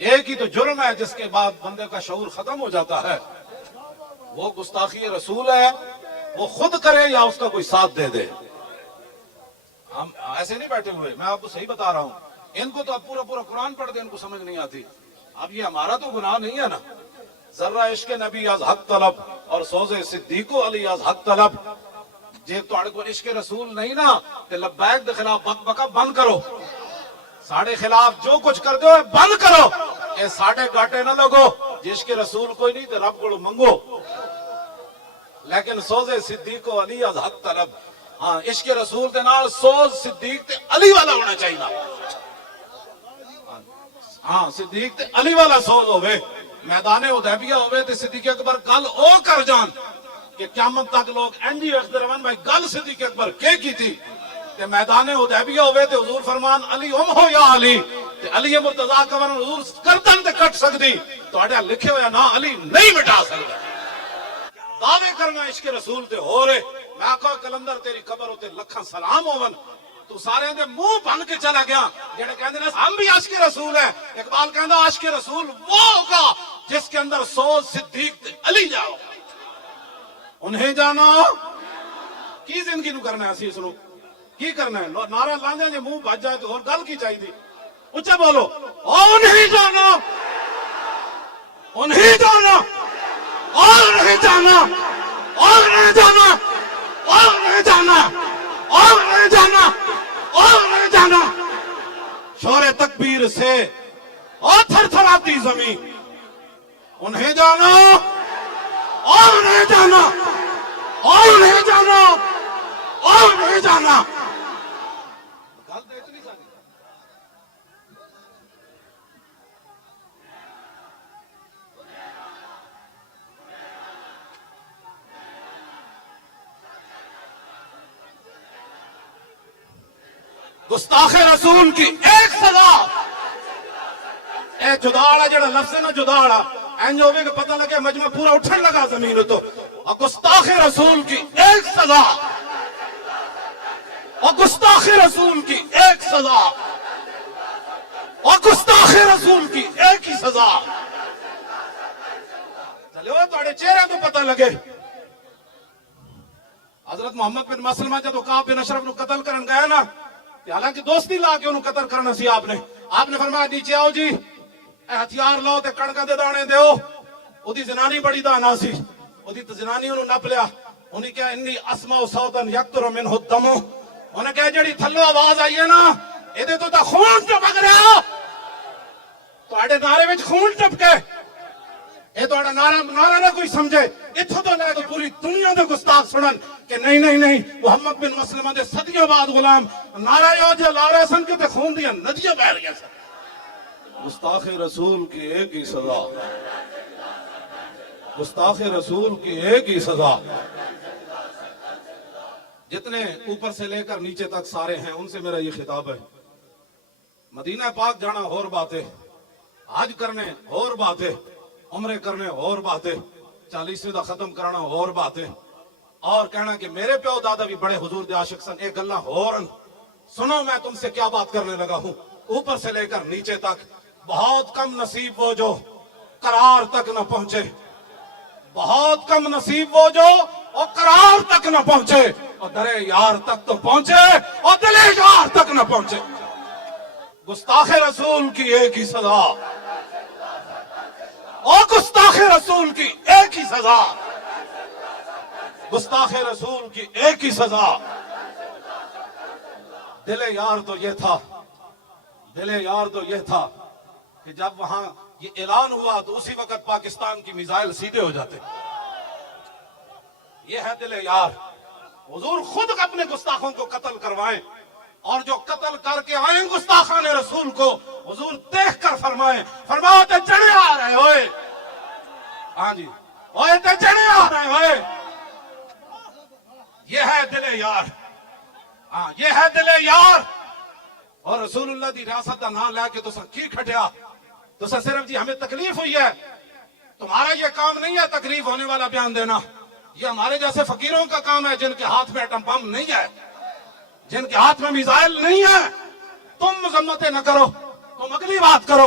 ایک ہی تو جرم ہے جس کے بعد بندے کا شعور ختم ہو جاتا ہے، وہ گستاخی رسول ہے، وہ خود کرے یا اس کا کوئی ساتھ دے دے۔ ہم ایسے نہیں بیٹھے ہوئے، میں آپ کو صحیح بتا رہا ہوں، ان کو تو اب پورا پورا قرآن پڑھ دیں ان کو سمجھ نہیں آتی۔ اب یہ ہمارا تو گناہ نہیں ہے نا، ذرہ عشق نبی از حق طلب اور سوز صدیق علی از حق طلب، جے تہاڈے کو عشق رسول نہیں نا تے لبیک دے خلاف بک بکا بند کرو، ساڑھے خلاف جو کچھ کر دو بند کرو، اے ساڑھے گاٹے نہ لگو، جس کے رسول کوئی نہیں تے رب کو منگو، لیکن سوز صدیق علی از حق طلب، ہاں عشق رسول دے نال سوز صدیق تے علی والا ہونا چاہیے، ہاں صدیق تے علی والا سوز ہوئے، میدان حدیبیہ ہوئے تے صدیق اکبر گل او کر جان کہ قیامت تک لوگ اینجی اخذ رون بھائی گل صدیق اکبر کی تھی، تے میدان حدیبیہ ہوئے تے حضور فرمان علی ام ہو یا علی، تے علی مرتضیٰ کمر حضور کردن تے کٹ سکتی، تو اڈیا لکھے ہویا نا علی نہیں مٹا سکتا، دعوے کرنا عشق رسول تے ہو رہے، میں آقا کلندر تیری قبر ہوتے لکھاں سلام ہوون، تو سارے دے منہ بن کے چلا گیا، جڑے کہندے نے ہم بھی عاشق رسول ہیں، اقبال کہندا عاشق رسول وہ ہوگا جس کے اندر سوز صدیق تے علی جاؤ، انہیں جانا کی زندگی نو کرنا ہے، اسی سنو کی کرنا ہے، نعرہ لاندے جے منہ بج جائے تو اور گل کی چاہیے دی، اچھا بولو انہیں جانا، انہیں جانا، اور نہیں جانا، اور نہیں جانا، اور نہیں جانا، اور نہیں جانا، اور نہیں جانا، شور تکبیر سے اور تھر تھراتی زمین، انہیں جانا، اور نہیں جانا، اور نہیں جانا، اور نہیں جانا، گستاخ رسول کی ایک سزا، اے جداڑا جڑا لفظ ہے نا جداڑا، اینج ہوئے کہ پتہ لگے مجمع پورا اٹھن لگا زمین تو، اور گستاخ رسول کی ایک سزا، اور گستاخ رسول کی ایک سزا، اور گستاخ رسول کی ایک ہی سزا، چلے وہ توڑے چہرے تو پتہ لگے، حضرت محمد بن مسلمہ جب کعب بن اشرف نو قتل کرن گیا نا، حالانکہ دوستی لا کے انہوں قتل کرنا سی آپ نے فرمایا نیچے آؤ جی، اے ہتھیار لاؤ تے کڑکا دے دانے دیو، او دی زنانی بڑی دانا سی، او دی زنانی انہوں نپ لیا، انہیں کہا انی اسمع صوتا یقطر منہ الدم، انہیں کہا جڑی تھلو آواز آئی ہے نا ایدے تو تا خون ٹپک رہا، تو آڑے نعرے وچ خون ٹپکے، اے تو آڑا نعرہ نہ کوئی سمجھے، اتھو تو لے تو پوری دنیا دے گستاخ سنن کہ نہیں نہیں نہیں محمد بن مسلمہ دے صدیوں بعد غلام نعرہ یو جے لا رہے سن کے تے خون دیا ندیاں بہ رہی ہیں سن۔ گستاخ رسول کی ایک ہی سزا، گستاخ رسول کی ایک ہی سزا، جتنے اوپر سے لے کر نیچے تک سارے ہیں ان سے میرا یہ خطاب ہے، مدینہ پاک جانا اور باتیں، حج کرنے اور باتیں، عمرے کرنے اور باتیں، 40 دا ختم کرانا اور باتیں، اور کہنا کہ میرے پیو دادا بھی بڑے حضور دے عاشق سن، ایک گلہ اور سنو میں تم سے کیا بات کرنے لگا ہوں، اوپر سے لے کر نیچے تک، بہت کم نصیب وہ جو قرار تک نہ پہنچے، بہت کم نصیب وہ جو اور قرار تک نہ پہنچے، اور در یار تک تو پہنچے اور دل یار تک نہ پہنچے۔ گستاخ رسول کی ایک ہی سزا، اور گستاخ رسول کی ایک ہی سزا، گستاخ رسول کی ایک ہی سزا۔ دل یار تو یہ تھا، دل یار تو یہ تھا کہ جب وہاں یہ اعلان ہوا تو اسی وقت پاکستان کی میزائل سیدھے ہو جاتے، یہ ہے دل یار۔ حضور خود اپنے گستاخوں کو قتل کروائیں، اور جو قتل کر کے آئیں گستاخان رسول کو حضور دیکھ کر فرمائیں، فرماؤ تے جڑے آ رہے ہوئے، ہاں جی ہوئے تے جڑے آ رہے ہوئے، یہ ہے دل یار، ہاں یہ ہے دل یار۔ اور رسول اللہ دی ریاست دا نام لے کے تسا کی کھٹیا، تسا صرف جی ہمیں تکلیف ہوئی ہے، تمہارا یہ کام نہیں ہے تکلیف ہونے والا بیان دینا، یہ ہمارے جیسے فقیروں کا کام ہے جن کے ہاتھ میں ایٹم بم نہیں ہے، جن کے ہاتھ میں میزائل نہیں ہے۔ تم مذمتیں نہ کرو، تم اگلی بات کرو،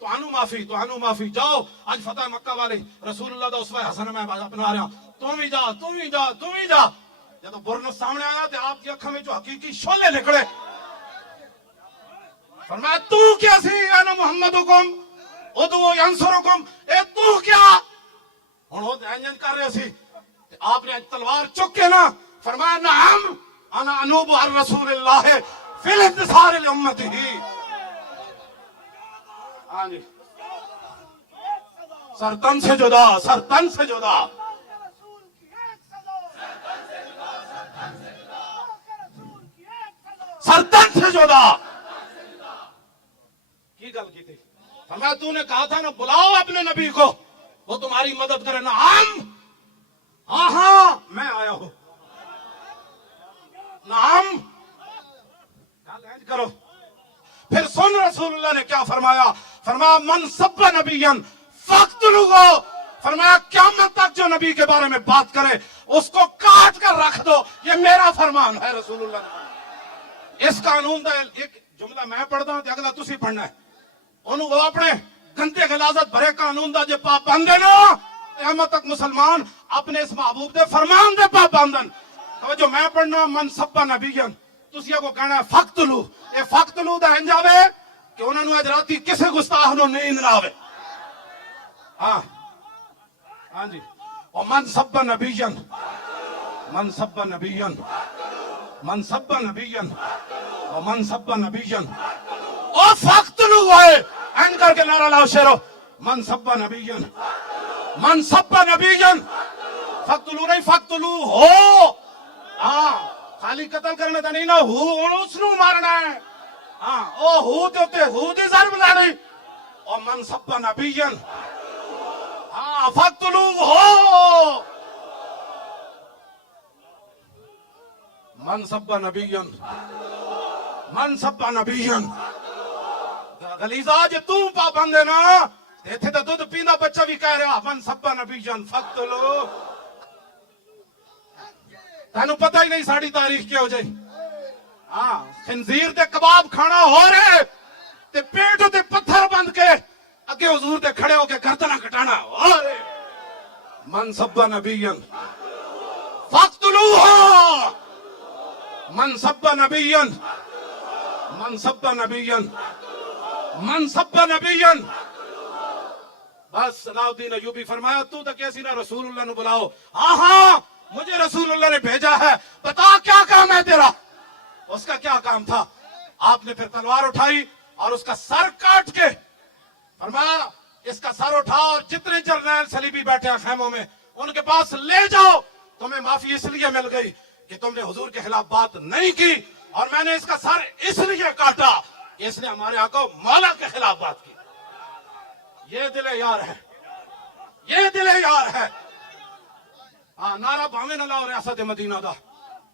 تو معافی جاؤ اج فتح مکہ والے رسول اللہ دا اسوہ حسن میں اپنا رہا تم ہی جا جب برن سامنے آیا تو آپ کی اکھوں میں جو حقیقی شعلے نکلے فرمایا تو کیا سی انا محمدکم ادعو ینصرکم اے تو کیا ہن وہ انجن کر رہے سی آپ نے تلوار چک کے نا فرمایا نعم انا انوب عن رسول اللہ فی الانتصار لامتہ ہاں جی سر تن سے جدا کی گل کی تھی فرمایا تو نے کہا تھا نا بلاؤ اپنے نبی کو وہ تمہاری مدد کرے نا ہاں میں آیا ہوں نعم کرو پھر سن رسول اللہ نے کیا فرمایا من سب نبیا فاقتلوہ فرمایا قیامت تک جو نبی کے بارے میں بات کرے اس کو کاٹ کر رکھ دو یہ میرا فرمان ہے رسول اللہ نے اس قانون دا ایک جملہ میں پڑھتا ہوں اگلا تسی پڑھنا ہے انہوں وہ اپنے گندے غلاظت بھرے قانون دا جو پابند ہے نا قیامت تک مسلمان اپنے اس محبوب دے فرمان دے پابندن جو میں پڑھنا من سب نبیا تسی کو کہنا ہے فقتلو اے فقتلو دا انجاوے کہ انہوں نے اج راتی کسے گستاخ نو نیند نہ آوے ہاں جی اور من سب نبیا او فقتلو ہے این کر کے نعرہ لاؤ شیرو من سب نبیا فقتلو نہیں فقتلو ہو خالی قتل کرنے تا نہیں نا اس نو مارنا ہے او ہو تے ہو دی ضرب لانی او من سب نبیا فقتلو ہو من سب نبیا غلیظہ جے تو پابند ہے نا ایتھے تے دودھ پیندا بچہ بھی کہہ رہا من سب نبیا فقتلو تینوں پتہ ہی نہیں ساڑی تاریخ کیا ہو جائے خنزیر تے کباب کھانا ہو رہے تے پیٹ تے پتھر بند کے اگے حضور تے کھڑے ہو کے گردناں کٹانا ہو رہے من سب نبیا فقتلوہ من سب نبیا بس صلاح الدین ایوبی فرمایا تو تک کیسی نہ رسول اللہ نے بلاؤ ہاں مجھے رسول اللہ نے بھیجا ہے بتا کیا کام ہے تیرا اس کا کیا کام تھا آپ نے پھر تلوار اٹھائی اور اس کا سر کاٹ کے فرمایا اس کا سر اٹھا اور جتنے جرنیل صلیبی بیٹھے ہیں خیموں میں ان کے پاس لے جاؤ تمہیں معافی اس لیے مل گئی کہ تم نے حضور کے خلاف بات نہیں کی اور میں نے اس کا سر اس لیے کاٹا کہ اس نے ہمارے آقا مولا کے خلاف بات کی یہ دل یار ہے نعرہ باویں نہ لاؤ ریاست مدینہ دا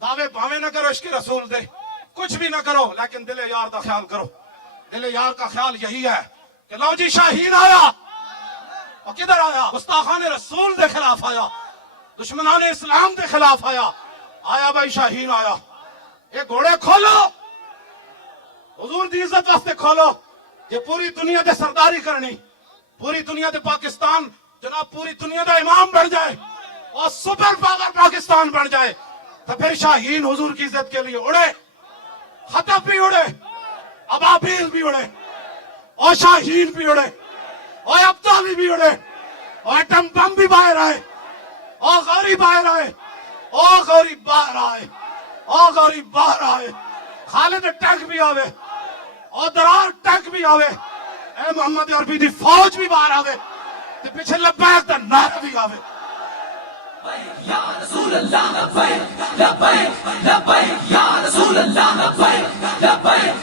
دعوے باویں نہ کرو عشق رسول دے کچھ بھی نہ کرو لیکن دل یار دا خیال کرو دل یار کا خیال یہی ہے کہ لو جی شاہین آیا اور کدھر آیا گستاخان رسول دے خلاف آیا دشمنان اسلام دے خلاف آیا بھائی شاہین آیا یہ گھوڑے کھولو حضور دی عزت واسطے کھولو یہ پوری دنیا دے سرداری کرنی پوری دنیا دے پاکستان جناب پوری دنیا دا امام بن جائے اور سپر پاور پاکستان بن جائے تو پھر شاہین حضور کی عزت کے لیے اڑے خطب بھی اڑے ابابیل بھی اڑے اور شاہین بھی اڑے اور ابدالی بھی اڑے اور ایٹم بم بھی باہر آئے اور غریب باہر آئے اور غریب باہر آئے اور غریب باہر آئے خالد ٹینک بھی آوے اور درار ٹینک بھی آوے اے محمد عربی دی فوج بھی باہر آوے تے پیچھے لبیک دا نعرہ بھی آوے یا رسول اللہ لبیک لبیک لبیک یا رسول اللہ لبیک لبیک